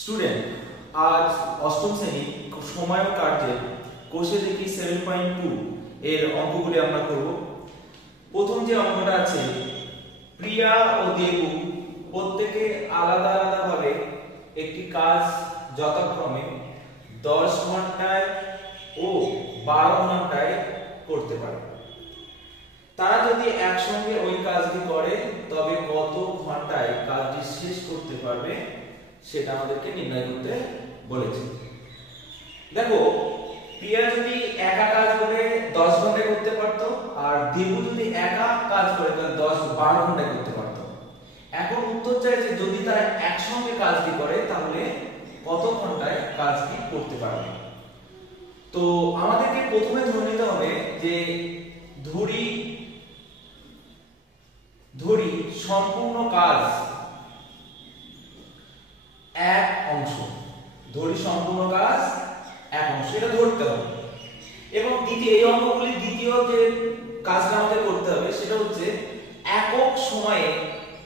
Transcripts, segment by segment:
Student, আজ অষ্টম শ্রেণী সময় ও কার্যের কোষে দেখি 7.2 এর অঙ্কগুলি আমরা করব। প্রথম যে অঙ্কটা আছে, প্রিয়া ও দেবু প্রত্যেকে আলাদা আলাদা ভাবে একটি কাজ যথাক্রমে 10 ঘন্টায় ও 12 ঘন্টায় করতে পারে। তারা যদি একসঙ্গে ওই কাজটি করে তবে কত ঘন্টায় কাজটি শেষ করতে পারবে সেটা আমাদেরকে নির্ণয় করতে বলেছে। দেখো, প্রিয়া যদি একা কাজ করে 10 ঘন্টায় করতে পারতো, আর দেবু যদি একা কাজ করে তাহলে 10-12 ঘন্টায় করতে পারতো। এখন উত্তর চাইছে যদি তারা একসঙ্গে কাজটি করে তাহলে কত ঘন্টায় কাজটি করতে পারবে। তো আমাদেরকে প্রথমে ধরে নিতে হবে যে ধরি সম্পূর্ণ কাজ এক অংশ, ধরি সম্পূর্ণ কাজ এক অংশ, এটা ধরতে হবে। এবং এই অঙ্কগুলির দ্বিতীয় যে কাজটা আমাদের করতে হবে সেটা হচ্ছে একক সময়ে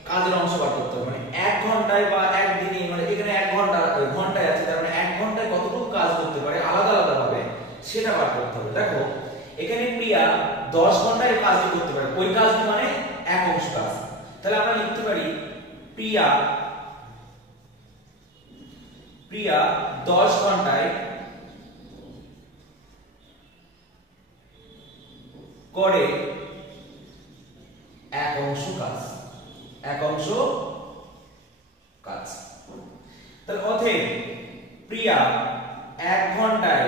কাজের অংশ বার করতে হবে। মানে 1 ঘন্টায় বা একদিনে, মানে এখানে 1 ঘন্টায় আছে, তার মানে 1 ঘন্টায় কতটুকু কাজ করতে পারে আলাদা আলাদা ভাবে সেটা বার করতে হবে। দেখো, এখানে প্রিয়া 10 ঘন্টায় কাজটি করতে পারে, ওই কাজটি মানে এক অংশ কাজ। তাহলে আমরা লিখতে পারি প্রিয়া 10 ঘন্টায় করে এক অংশ কাজ, তাহলে অতএব প্রিয়া 1 ঘন্টায়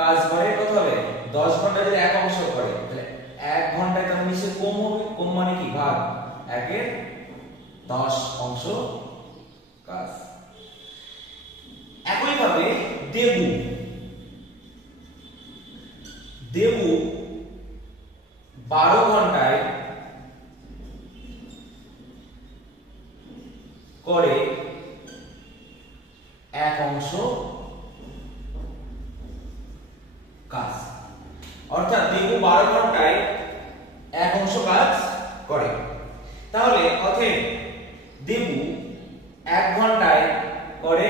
কাজ করে কত হবে? 10 ঘন্টায় যদি এক অংশ করে তাহলে 1 ঘন্টায় তার নিচে কম হবে, কম মানে কি ভাগ, 1/10 অংশ কাজ। একইভাবে দেবু 12 ঘন্টায় করে এক অংশ কাজ, অর্থাৎ দেবু 12 ঘন্টায় এক অংশ কাজ করে। তাহলে অতএব দেবু 1 ঘন্টায় করে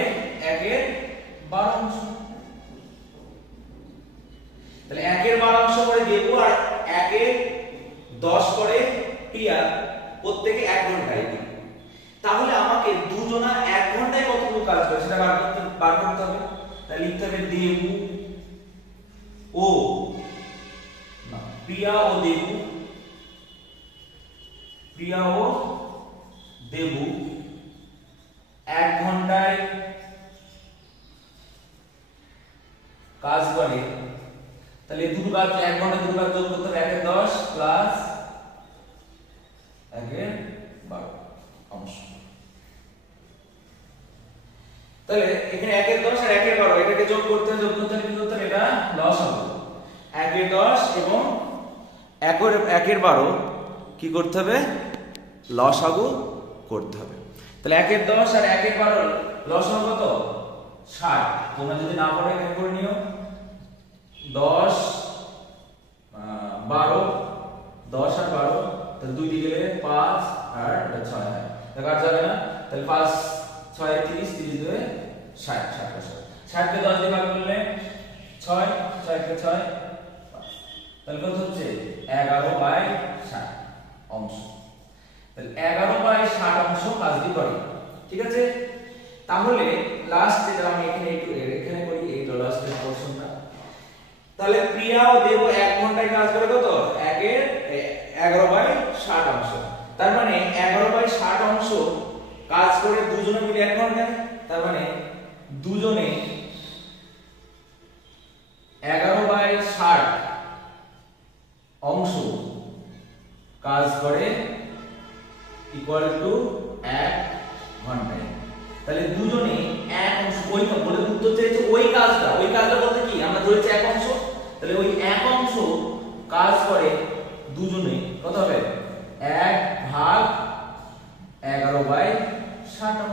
1/12 অংশ। তাহলে 1/12 অংশ করে দেবু আর 1/10 করে প্রিয়া, প্রত্যেকে 1 ঘন্টায়। তাহলে আমাকে দুজনা 1 ঘন্টায় কতটুকু কাজ করে সেটা বার করতে হবে। তাহলে লিখতে হবে প্রিয়া ও দেবু 1 ঘন্টায় কাজ করে। তাহলে দুটো কাজ 1 ঘন্টায় দুটো কাজ যোগ করতে হবে, 1/10 প্লাস 1/12 অংশ। তাহলে এখানে 1/10 আর 1/12 এটাকে যোগ করতে কি করতে হবে? এটা লস হবে। 1/10 এবং 1/12 কি করতে হবে? লসাগু করতে হবে। তাহলে 1/10 আর 1/12 লসাগু কত? 60। তোমরা যদি না পারো এখানে করে নিও। 10 12 10 আর 12, তাহলে 2 দিয়ে গেলে 5 আর 6 হয়, তাহলে কাট যাবে না। তাহলে 5 6 30, 30 দুয়ে 60, 60 কে 10 দিয়ে ভাগ করলে 6, 6 কে 6 5, তাহলে কত হচ্ছে? 11/60 অংশ। তাহলে 11/60 অংশ কাজটি করে, ঠিক আছে। তাহলে লাস্ট যেটা আমি এখানে করি, এই তো লাস্টের পোরশনটা। তাহলে প্রিয়া ও দেবু 1 ঘন্টায় কাজ করে কত? 11/60 অংশ। তার মানে 11/60 অংশ কাজ করে দুজনে মিলে 1 ঘন্টায়। তার মানে দুজনে 11/60 অংশ কাজ করে ইকুয়াল টু 1 ঘন্টায়। তাহলে দুজনে এক অংশ, ওই বলে উত্তর চাইছে ওই কাজটা বলতে কি আমরা ধরেছি এক অংশ। তাহলে ওই এক অংশ কাজ করে দুজনে কত হবে? 1/11/60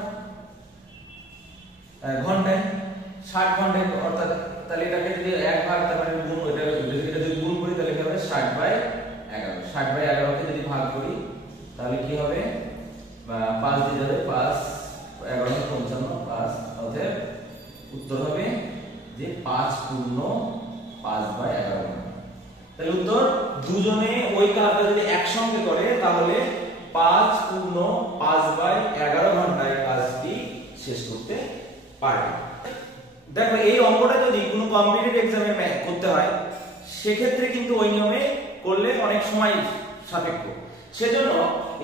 ঘন্টায়, 60 ঘন্টায়। অর্থাৎ তাহলে এটাকে যদি 1 ভাগ, তার মানে গুণ, এটা যদি গুণ করি তাহলে কি হবে? 60/11। 60/11 কে যদি ভাগ করি তাহলে কি হবে? 5 দিয়ে যাবে, 5 11 55 5 অতএব উত্তর হবে যে 5 পূর্ণ 5/11 ঘন্টা। তাহলে উত্তর দুজনে ওই কাজটা যদি একসঙ্গে করে তাহলে 5 পূর্ণ 5/11 ঘন্টায় কাজটি শেষ করতে পারবে। দেখো এই অঙ্কটা যদি কোনো কম্পিটিটিভ এক্সামে করতে হয় সেক্ষেত্রে কিন্তু ওই নিয়মে করলে অনেক সময় সাপেক্ষ। সেজন্য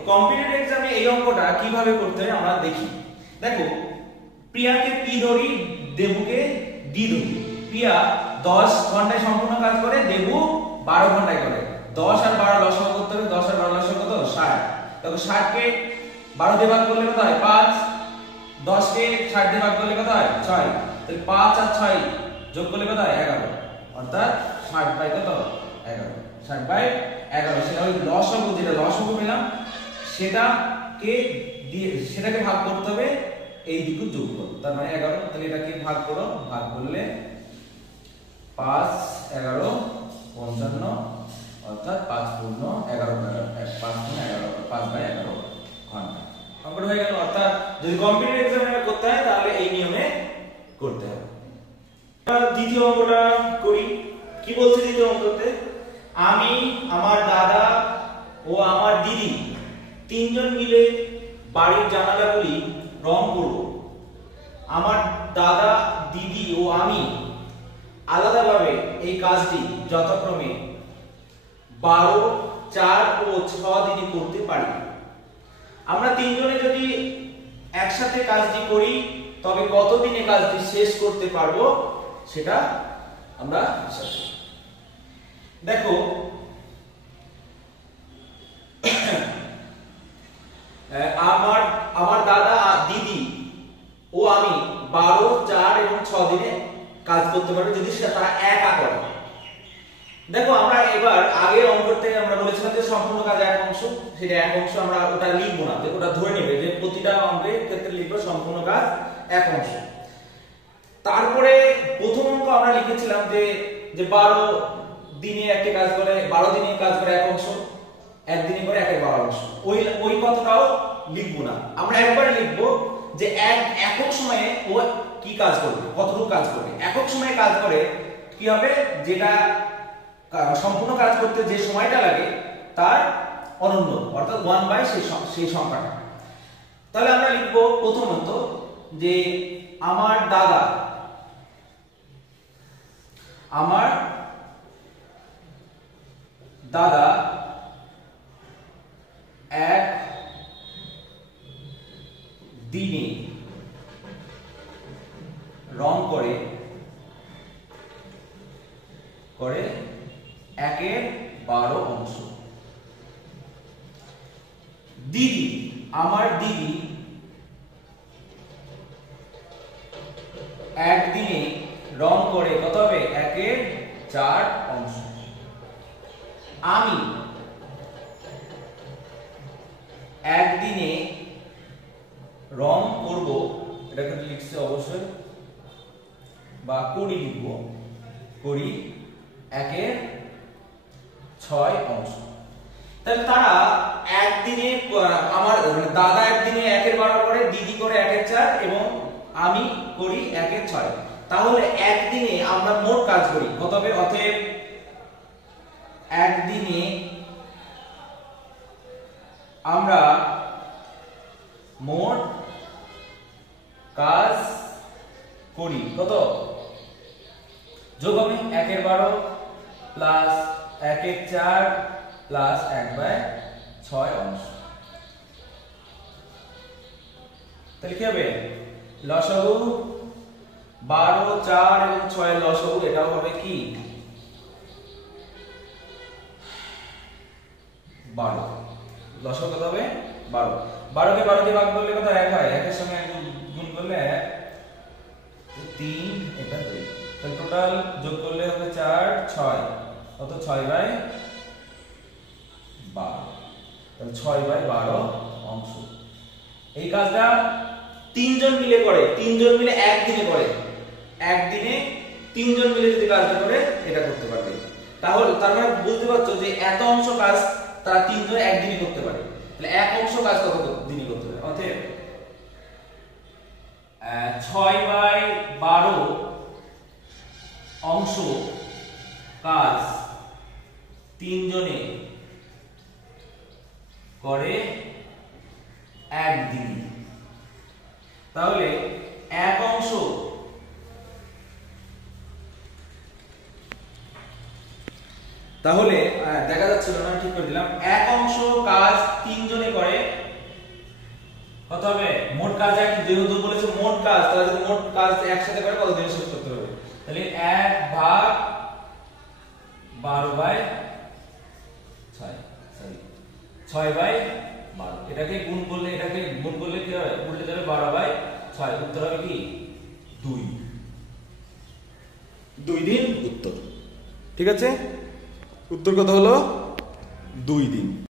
কম্পিটিটিভ এক্সামে এই অঙ্কটা কিভাবে করতে হয় আমরা দেখি। দেখো প্রিয়াকে পি ধরি, দেবুকে ডি ধরি। প্রিয়া 10 ঘন্টায় সম্পূর্ণ কাজ করে, দেবু 12 ঘন্টায় করে। 10 আর 12 লসাগু করতে হবে, 10 আর 12 লসাগু কত? 60। দেখো 60 কে 12 দিয়ে ভাগ করলে কত হয়? 5। 10 কে 60 দিয়ে ভাগ করলে কত হয়? 6। তাহলে 5 আর 6 যোগ করলে কত হয়? 11। অর্থাৎ 60 বাই কত? 11। 60/11 সেটা ওই লসাগু, যেটা লসাগু পেলাম সেটাকে ভাগ করতে হবে এই দুটো যোগফল, তার মানে 11। তাহলে এটাকে ভাগ করো, ভাগ করলে 5 11 55 অর্থাৎ 5 পূর্ণ 11 5/11 ঘন্টা অঙ্কটা হয়ে গেল। অর্থাৎ যদি কম্পিটিটিভ এক্সামে করতে হয় তাহলে এই নিয়মে করতে হবে। দ্বিতীয় অঙ্কটা করি। কি বলছে দ্বিতীয় অঙ্কতে? আমি, আমার দাদা ও আমার দিদি তিনজন মিলে বাড়ির জানালাগুলি রং করব। আমার দাদা, দিদি ও আমি আলাদাভাবে এই কাজটি যথাক্রমে 12, 4 ও 6 দিনে করতে পারি। আমরা তিনজনে যদি একসাথে কাজটি করি তবে কত দিনে কাজটি শেষ করতে পারবো সেটা আমরা হিসাব করি। দেখো আমার দাদা, দিদি ও আমি 12, 4 এবং 6 দিনে কাজ করতে পারবে যদি তারা একা করে। দেখো আমরা এবার আগের অঙ্কতে আমরা বলেছিলাম যে সম্পূর্ণ কাজ এক অংশ, সেটা এক অংশ আমরা ওটা লিখবো না, ওটা ধরে নেবে যে প্রতিটা অঙ্কের ক্ষেত্রে লিখবো সম্পূর্ণ কাজ এক অংশ। তারপরে প্রথম অঙ্ক আমরা লিখেছিলাম যে 12 দিনে একটা কাজ করে, 12 দিনে কাজ করে এক অংশ, একদিনে করে 1/12 অংশ। ওই কথাটাও লিখবো না, আমরা একবার লিখবো যে একক সময়ে ও কি কাজ করবে, কতটুকু কাজ করবে। একক সময়ে কাজ করে কি হবে? যেটা সম্পূর্ণ কাজ করতে যে সময়টা লাগে তার অনন্য, অর্থাৎ 1/, সেই সংখ্যাটা। তাহলে আমরা লিখবো প্রথমত যে আমার দাদা এক দিনে রং করে 1/12 অংশ। দিদি, আমার দিদি একদিনে রং করে কত হবে? 1/4 অংশ। আমি একদিনে রং করব, এটাকে লিখছে অবশ্যই বা করি লিখবো, করি 1/6 অংশ। তাহলে তারা একদিনে, আমার দাদা একদিনে 1/12 করে, দিদি করে 1/4 এবং আমি করি 1/6। তাহলে একদিনে আমরা মোট কাজ করি কত হবে? অতএব একদিনে আমরা মোট কাজ করি কত? যোগ হবে 1/12 প্লাস 1/4 প্লাস 1/6 অংশ। তাহলে কি হবে? লসাগু 12, 4 এবং 6 এর লসাগু এটাও হবে কি? 12। লসাগু কত হবে? 12। 12 কে 12 দিয়ে ভাগ করলে কত? 1 হয়। 1 এর সঙ্গে 1 গুণ করলে 1, 3, এটা 2। তাহলে টোটাল যোগ করলে হবে 4, 6 কত? 6/12। তাহলে 6/12 অংশ। এই কাজটা তিনজন মিলে করে, তিনজন মিলে একদিনে করে। একদিনে তিনজন মিলে যদি কাজটা করে এটা করতে পারবে। তাহলে তার মানে বুঝতে পারছো যে এত অংশ কাজ তারা তিনজন একদিনে করতে পারে। তাহলে এক অংশ কাজ কত দিনে করতে পারে? অতএব 6/12 কাজ 3 জনে করে একদিন, তাহলে এক অংশ তাহলে দেখা যাচ্ছিল না, ঠিক করে দিলাম। এক অংশ কাজ 3 জনে করে, কত হবে? মোট কাজ এক, যেহেতু বলেছে মোট কাজ, তাহলে যদি মোট কাজ একসাথে করে কত দিনে শেষ করতে হবে? তাহলে 1/12/6, সরি 6/12। এটাকে গুণ করলে কি হবে? উল্টে যাবে 12/6, উত্তর হবে কি 2 দিন উত্তর। ঠিক আছে, উত্তর কত হলো? 2 দিন।